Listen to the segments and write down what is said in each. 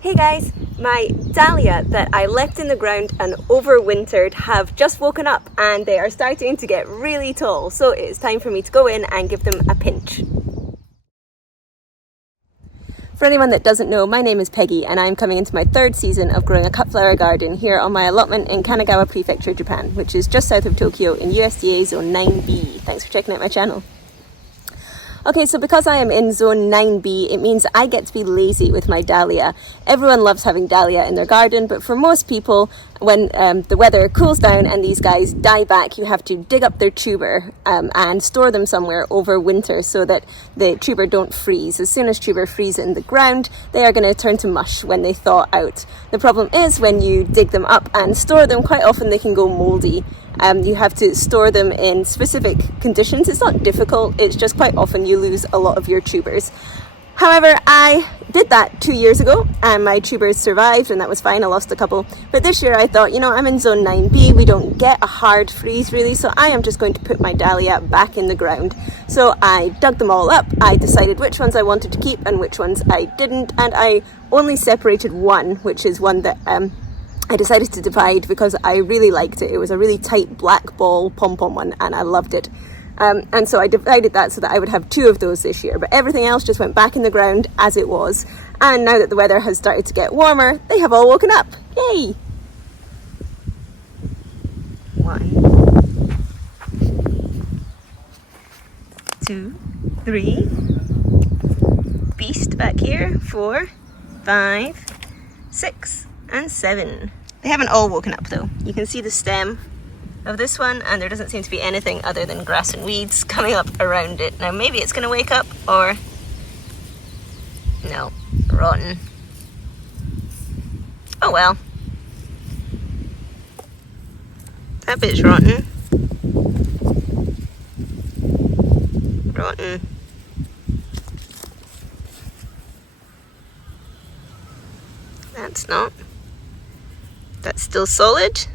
Hey guys, my dahlia that I left in the ground and overwintered have just woken up and they are starting to get really tall, so it's time for me to go in and give them a pinch. For anyone that doesn't know, my name is Peggy and I'm coming into my third season of growing a cut flower garden here on my allotment in Kanagawa Prefecture, Japan, which is just south of Tokyo in USDA Zone 9B. Thanks for checking out my channel. Okay, so because I am in Zone 9B, it means I get to be lazy with my dahlia. Everyone loves having dahlia in their garden, but for most people, when the weather cools down and these guys die back, you have to dig up their tuber and store them somewhere over winter so that the tuber don't freeze. As soon as tuber freeze in the ground, they are going to turn to mush when they thaw out. The problem is when you dig them up and store them, quite often they can go moldy. You have to store them in specific conditions. It's not difficult, it's just quite often you lose a lot of your tubers. However, I did that 2 years ago and my tubers survived and that was fine. I lost a couple. But this year I thought, you know, I'm in Zone 9B, we don't get a hard freeze really, so I am just going to put my dahlia back in the ground. So I dug them all up, I decided which ones I wanted to keep and which ones I didn't, and I only separated one, which is one that I decided to divide because I really liked it. It was a really tight black ball pom-pom one and I loved it. And so I divided that so that I would have two of those this year, but everything else just went back in the ground as it was. And now that the weather has started to get warmer, they have all woken up. Yay! 1, 2, 3. Beast back here. 4, 5, 6, and 7. They haven't all woken up though. You can see the stem of this one and there doesn't seem to be anything other than grass and weeds coming up around it. Now maybe it's going to wake up or... no, rotten. Oh well. That bit's rotten. Rotten. That's not. That's still solid.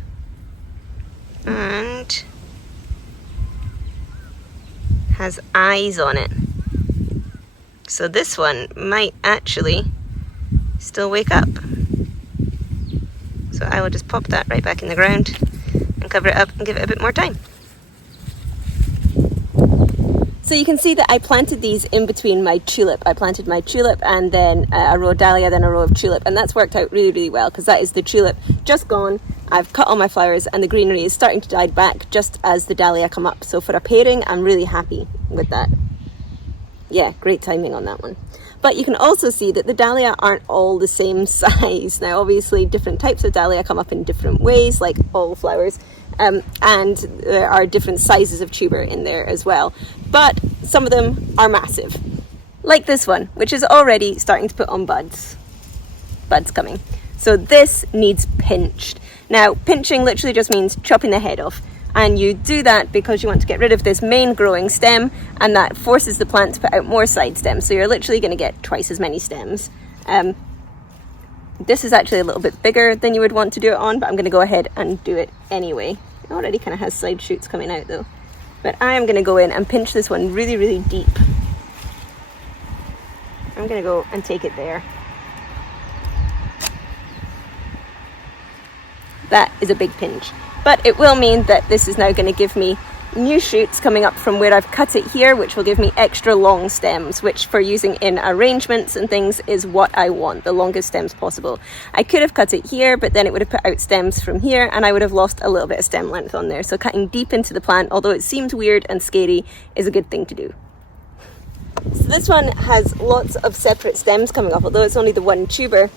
And has eyes on it. So this one might actually still wake up. So I will just pop that right back in the ground and cover it up and give it a bit more time. So you can see that I planted these in between my tulip. I planted my tulip and then a row of dahlia, then a row of tulip, and that's worked out really, really well because that is the tulip just gone. I've cut all my flowers and the greenery is starting to die back just as the dahlia come up. So for a pairing, I'm really happy with that. Yeah, great timing on that one. But you can also see that the dahlia aren't all the same size. Now obviously different types of dahlia come up in different ways, like all flowers. And there are different sizes of tuber in there as well. But some of them are massive. Like this one, which is already starting to put on buds. Buds coming. So this needs pinched. Now, pinching literally just means chopping the head off. And you do that because you want to get rid of this main growing stem and that forces the plant to put out more side stems. So you're literally going to get twice as many stems. This is actually a little bit bigger than you would want to do it on, but I'm going to go ahead and do it anyway. It already kind of has side shoots coming out though. But I am going to go in and pinch this one really, really deep. I'm going to go and take it there. That is a big pinch. But it will mean that this is now going to give me new shoots coming up from where I've cut it here, which will give me extra long stems, which for using in arrangements and things is what I want, the longest stems possible. I could have cut it here, but then it would have put out stems from here and I would have lost a little bit of stem length on there. So cutting deep into the plant, although it seems weird and scary, is a good thing to do. So this one has lots of separate stems coming up, although it's only the one tuber.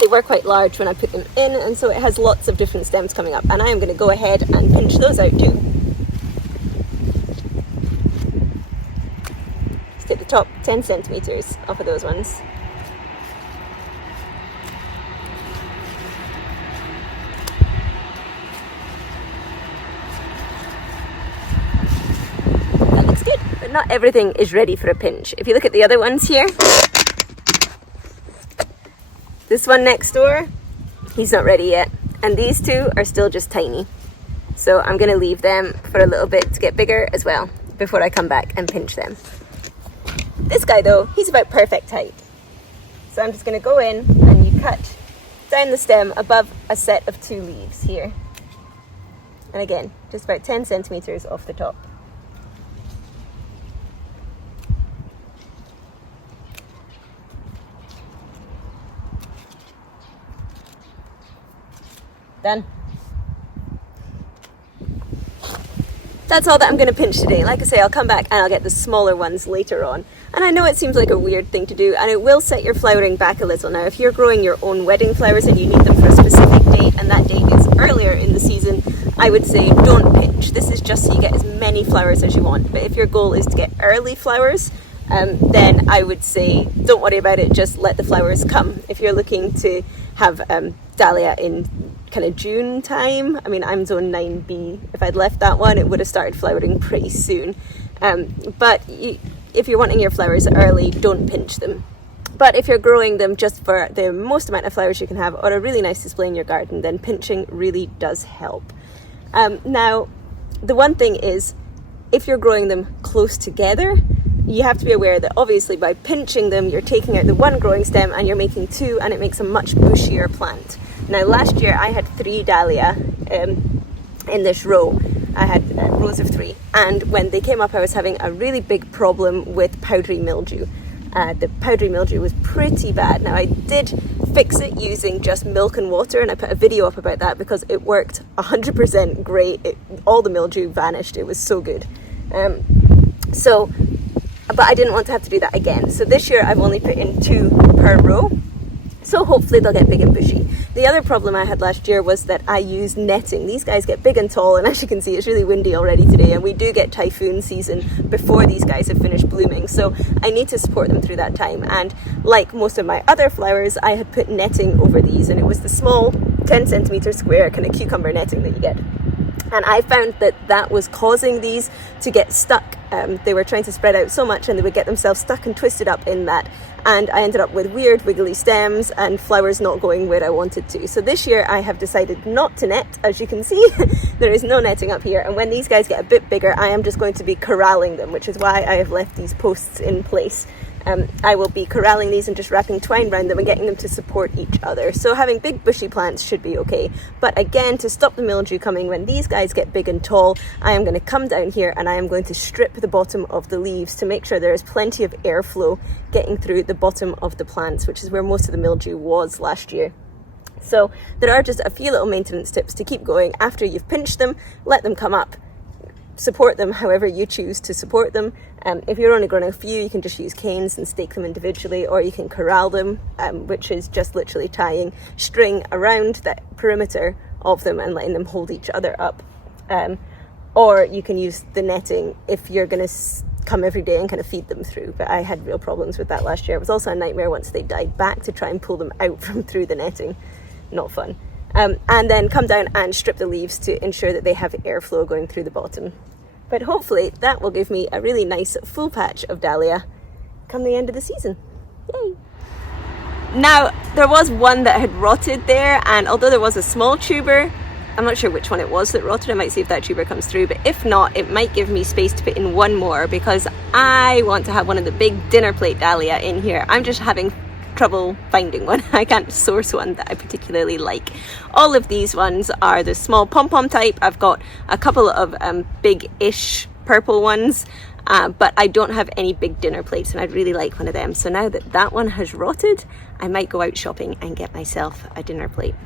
They were quite large when I put them in, and so it has lots of different stems coming up, and I am going to go ahead and pinch those out too. Just take the top 10 centimeters off of those ones. That looks good, but not everything is ready for a pinch. If you look at the other ones here, this one next door, he's not ready yet. And these two are still just tiny. So I'm going to leave them for a little bit to get bigger as well before I come back and pinch them. This guy though, he's about perfect height. So I'm just going to go in and you cut down the stem above a set of 2 leaves here. And again, just about 10 centimeters off the top. Done. That's all that I'm going to pinch today. Like I say, I'll come back and I'll get the smaller ones later on. And I know it seems like a weird thing to do, and it will set your flowering back a little. Now, if you're growing your own wedding flowers and you need them for a specific date, and that date is earlier in the season, I would say don't pinch. This is just so you get as many flowers as you want. But if your goal is to get early flowers, then I would say don't worry about it, just let the flowers come. If you're looking to have Dahlia in kind of June time, I mean, I'm zone 9B. If I'd left that one, it would have started flowering pretty soon. If you're wanting your flowers early, don't pinch them. But if you're growing them just for the most amount of flowers you can have, or a really nice display in your garden, then pinching really does help. Now, the one thing is, if you're growing them close together, you have to be aware that obviously by pinching them, you're taking out the one growing stem and you're making 2, and it makes a much bushier plant. Now, last year I had 3 Dahlia in this row. I had rows of 3, and when they came up I was having a really big problem with powdery mildew. The powdery mildew was pretty bad. Now, I did fix it using just milk and water, and I put a video up about that because it worked 100% great. All the mildew vanished. It was so good. But I didn't want to have to do that again. So this year I've only put in 2 per row. So hopefully they'll get big and bushy. The other problem I had last year was that I used netting. These guys get big and tall, and as you can see, it's really windy already today, and we do get typhoon season before these guys have finished blooming. So I need to support them through that time. And like most of my other flowers, I had put netting over these, and it was the small 10 centimeter square kind of cucumber netting that you get. And I found that that was causing these to get stuck. They were trying to spread out so much and they would get themselves stuck and twisted up in that. And I ended up with weird wiggly stems and flowers not going where I wanted to. So this year I have decided not to net. As you can see, there is no netting up here. And when these guys get a bit bigger, I am just going to be corralling them, which is why I have left these posts in place. I will be corralling these and just wrapping twine around them and getting them to support each other. So having big bushy plants should be okay. But again, to stop the mildew coming when these guys get big and tall, I am going to come down here and I am going to strip the bottom of the leaves to make sure there is plenty of airflow getting through the bottom of the plants, which is where most of the mildew was last year. So there are just a few little maintenance tips to keep going. After you've pinched them, let them come up. Support them however you choose to support them. If you're only growing a few, you can just use canes and stake them individually, or you can corral them, which is just literally tying string around the perimeter of them and letting them hold each other up. Or you can use the netting if you're going to come every day and kind of feed them through. But I had real problems with that last year. It was also a nightmare once they died back to try and pull them out from through the netting. Not fun. And then come down and strip the leaves to ensure that they have airflow going through the bottom. But hopefully that will give me a really nice full patch of Dahlia come the end of the season. Yay! Now, there was one that had rotted there, and although there was a small tuber, I'm not sure which one it was that rotted. I might see if that tuber comes through, but if not, it might give me space to put in one more because I want to have one of the big dinner plate Dahlia in here. I'm just having trouble finding one. I can't source one that I particularly like. All of these ones are the small pom-pom type. I've got a couple of big-ish purple ones, but I don't have any big dinner plates, and I'd really like one of them. So now that that one has rotted, I might go out shopping and get myself a dinner plate.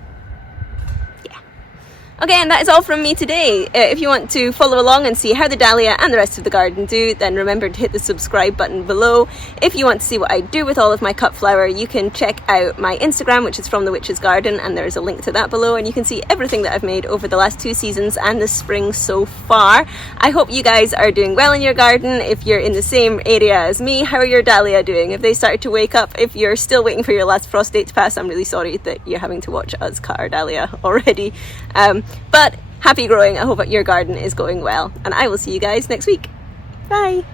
Okay, and that is all from me today. If you want to follow along and see how the Dahlia and the rest of the garden do, then remember to hit the subscribe button below. If you want to see what I do with all of my cut flower, you can check out my Instagram, which is From the Witch's Garden, and there's a link to that below, and you can see everything that I've made over the last 2 seasons and the spring so far. I hope you guys are doing well in your garden. If you're in the same area as me, how are your Dahlia doing? Have they started to wake up? If you're still waiting for your last frost date to pass, I'm really sorry that you're having to watch us cut our Dahlia already. But happy growing. I hope your garden is going well, and I will see you guys next week. Bye.